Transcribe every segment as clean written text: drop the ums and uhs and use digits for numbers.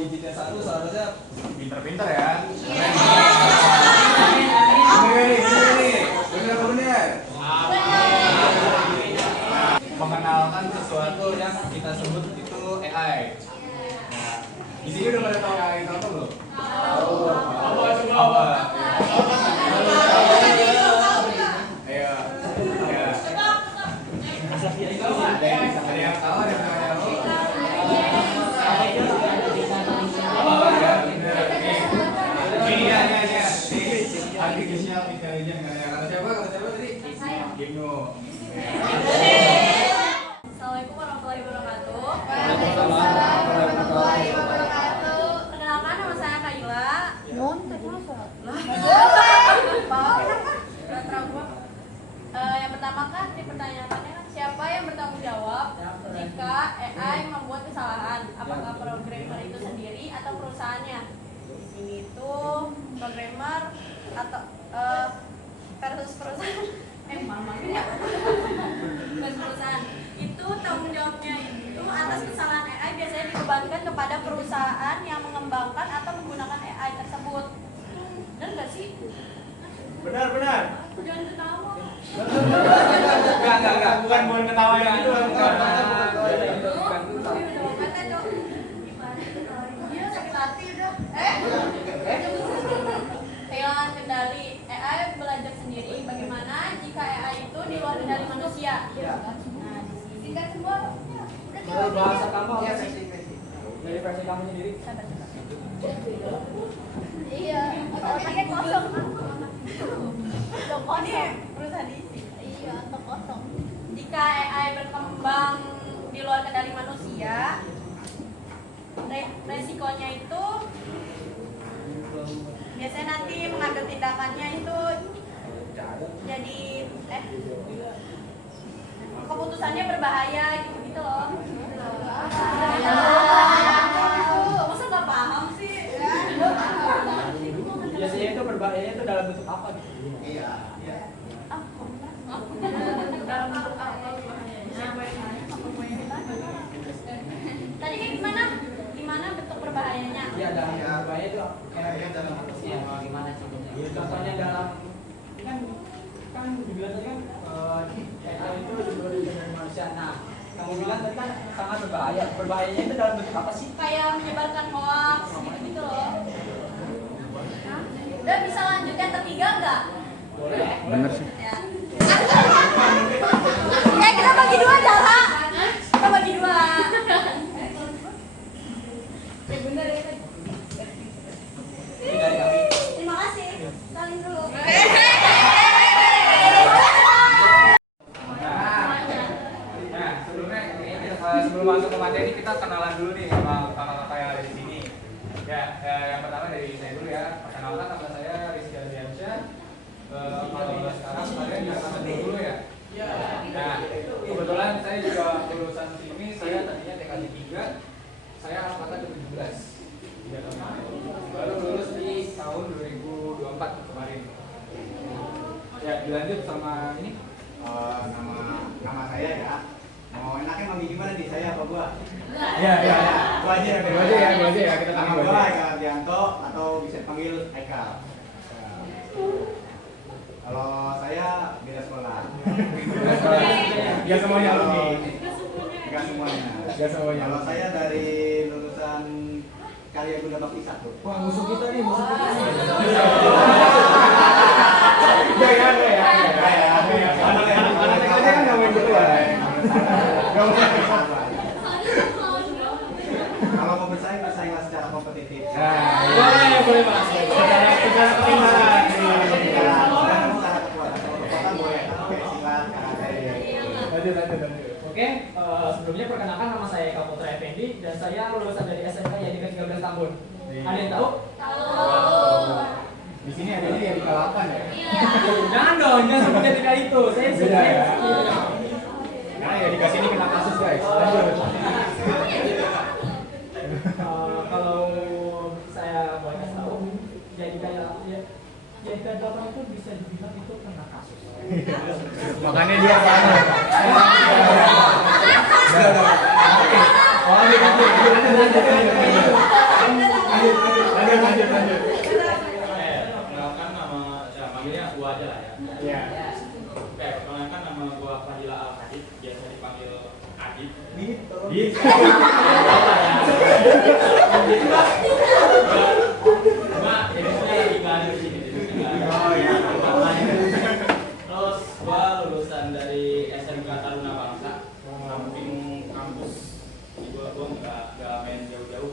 digitnya 1 seharusnya pinter-pinter ya. Bener. Mengenalkan sesuatu yang kita sebut itu AI. Nah, di sini udah pada tahu AI itu apa belum? Tahu. Apa? Ayo. Ada yang tahu, ada yang tahu. Artificial intelligence kata siapa tadi? Gino. Assalamualaikum warahmatullahi wabarakatuh. Waalaikumsalam warahmatullahi wabarakatuh. Perkenalkan, nama saya Kaila. Yang pertama kan dipertanyakannya kan siapa yang bertanggung jawab jika AI membuat kesalahan? Apakah programmer itu sendiri atau perusahaannya? Di sini itu programmer atau versus perusahaan. Versus perusahaan. Itu tanggung jawabnya itu atas kesalahan AI biasanya dibebankan kepada perusahaan yang mengembangkan atau menggunakan AI tersebut. Benar nggak sih? Benar. Jangan ketawa. Enggak, bukan ketawa yang itu. Iya, sakit hati udah. Kehilangan kendali. AI belajar sendiri. Bagaimana jika AI itu di luar kendali manusia? Nah, disingkat semua. Menurut bahasa kamu apa sih? Dari versi kamu sendiri? Iya, otaknya kosong. Ini berusaha diisi. Iya, otak kosong. Jika AI berkembang di luar kendali manusia, resikonya itu biasanya nanti mengambil tindakannya itu jadi keputusannya berbahaya gitu loh. Masa nggak paham sih? Biasanya itu berbahayanya itu dalam bentuk apa gitu? Iya. Dalam bentuk apa? Tadi kan gimana bentuk berbahayanya? Iya, dalam bentuk berbahaya itu kayak dalam apa sih? Gimana contohnya? Contohnya dalam kan dibilang tadi kan AI itu dari manusia. Nah, kamu bilang tadi kan sangat berbahaya. Berbahayanya itu dalam bentuk apa sih? Kayak menyebarkan hoax gitu loh. Udah bisa lanjut yang ketiga nggak? Boleh. Bener sih. Ya. Kita bagi dua Dara. Kita bagi dua. Ya bener ya. Terima kasih. Saling dulu. Nah, sebelum masuk ke materi kita kenalan dulu nih sama kakak-kakak yang ada di sini. Ya, yang pertama dari saya dulu ya. Perkenalkan nama saya Rizky Aldiansyah. Kalau sekarang kalian jangan nama dulu ya. Nah, kebetulan saya juga lulusan sini. Saya tadinya TKJ 3. Saya angkatan 17. Baru lulus di tahun 2024 kemarin. Ya, dilanjut sama ini. Nama saya ya. Mau enaknya manggil gimana nih, saya apa gua? Ya. Gua aja Ya. Kita nama panggil gua aja. Eka Ardianto atau bisa dipanggil Eka. Kalau saya beda sekolah. Ya semuanya alumni. Enggak semuanya. Ya semuanya. Kalau saya dari lulusan Karya Bunda Bakti 1. Wah, musuh kita nih, musuh kita nih. Anak-anak aja kan ngomongin gitu ya. Kalau mau bersaing secara kompetitif. Boleh Mas. Secara ketimbangan. Secara kekuatan boleh. Oke, silakan. Lanjut. Oke, sebelumnya perkenalkan nama saya Eka Putra Effendi dan saya lulusan dari SMK Yadika 13 tahun. Ada yang tahu? Di sini adanya ya di Kalapan ya. Jangan dong, jangan sebut ketika itu. Saya Beda ya. Nah, ya dikasih ini kena kasus guys. Lanjut. Kalau saya boleh kasih tahu, Yadika 8 itu bisa dibilang itu kena kasus. Makanya dia sama. Iya. Oke, perkenalkan nama gua Fadila Al-Hadid, biasa dipanggil Adit. Di. Cuma jenisnya lagi nggak ada di sini. Oh iya. Terus gua lulusan dari SMK Taruna Bangsa, samping kampus. Jadi gua nggak main jauh-jauh.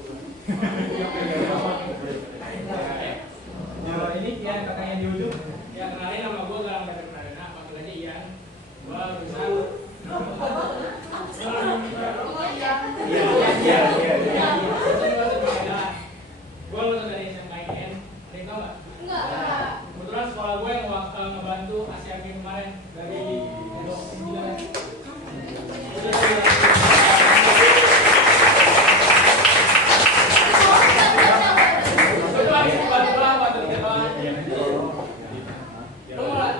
Nah, ini yang kakaknya di ujung. Ya kenalin nama gue Galang Gatot Pradana, panggil aja Ian. Gue lulusan. Iya. Gue lulusan dari SMK IN. Ada yang tau nggak? Enggak. Kebetulan sekolah gue yang ngebantu Asia Games kemarin dari Endok 9. Itu lagi bantu doang, bantu dikit doang. Lu malah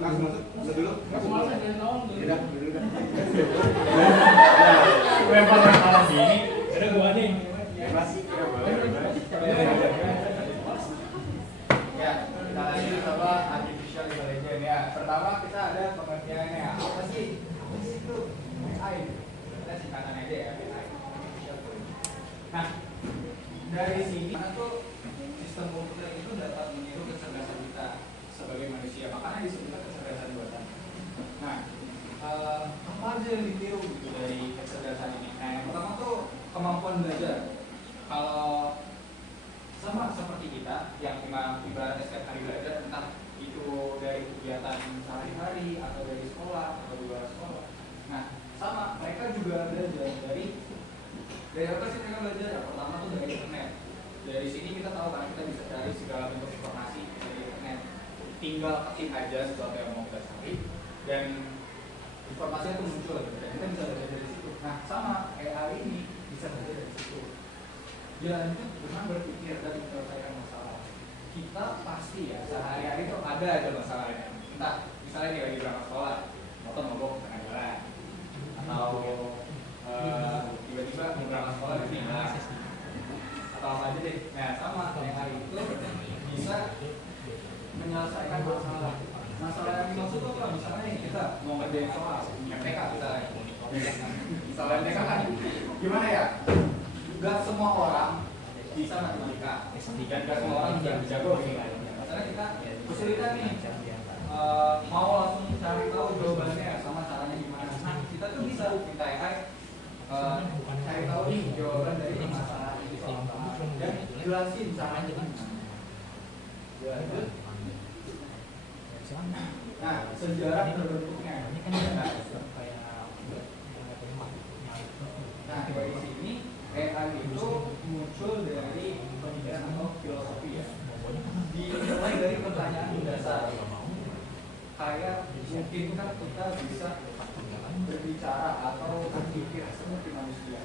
Masuk dulu. nggak semua saya dari tahun dulu. Udah, dulu kan. Lempar-lemparan gini. Ada gua nih. Bebas. Ya, kita lanjut sama artificial intelligence ya. Pertama kita ada pengertiannya. Apa sih itu AI? Kita singkatan aja ya, AI. Nah, dari sini mana tuh sistem komputer itu dapat meniru kecerdasan kita sebagai manusia. Makanya disebutnya kecerdasan buatan. Nah, apa aja yang ditiru gitu dari kecerdasan ini? Nah, yang pertama tuh kemampuan belajar. Kalau sama seperti kita yang ibaratnya setiap hari belajar, entah itu dari kegiatan sehari-hari atau dari sekolah atau di luar sekolah. Nah, sama mereka juga belajar dari apa sih mereka belajar? Yang pertama tuh dari internet. Dari sini kita tahu karena kita bisa cari segala bentuk informasi dari internet. Tinggal ketik aja sesuatu yang mau kita cari dan informasinya tuh muncul gitu. Dan kita bisa belajar dari situ. Nah, sama AI ini bisa belajar dari situ. Dia itu dengan berpikir dan menyelesaikan masalah. Kita pasti ya sehari-hari itu ada aja masalahnya. Entah misalnya nih lagi berangkat sekolah, motor mogok tengah jalan, atau tiba-tiba mau berangkat sekolah di sini, atau apa aja deh. Nah sama AI itu bisa menyelesaikan masalah. Masalah yang dimaksud itu apa? Misalnya nih kita mau ngerjain soal MTK misalnya. Misalnya MTK kan gimana ya? Gak semua orang bisa matematika dan gak semua orang juga jago gitu. Misalnya kita kesulitan nih mau langsung cari tahu jawabannya sama caranya gimana. Nah kita tuh bisa kita AI cari tahu nih jawaban dari masalah ini soal apa dan jelasin caranya gimana. Nah sejarah terbentuknya. Nah dari sini AI itu muncul dari pendidikan atau filosofi ya. Dimulai dari pertanyaan dasar. Kayak mungkin kan kita bisa berbicara atau berpikir seperti manusia.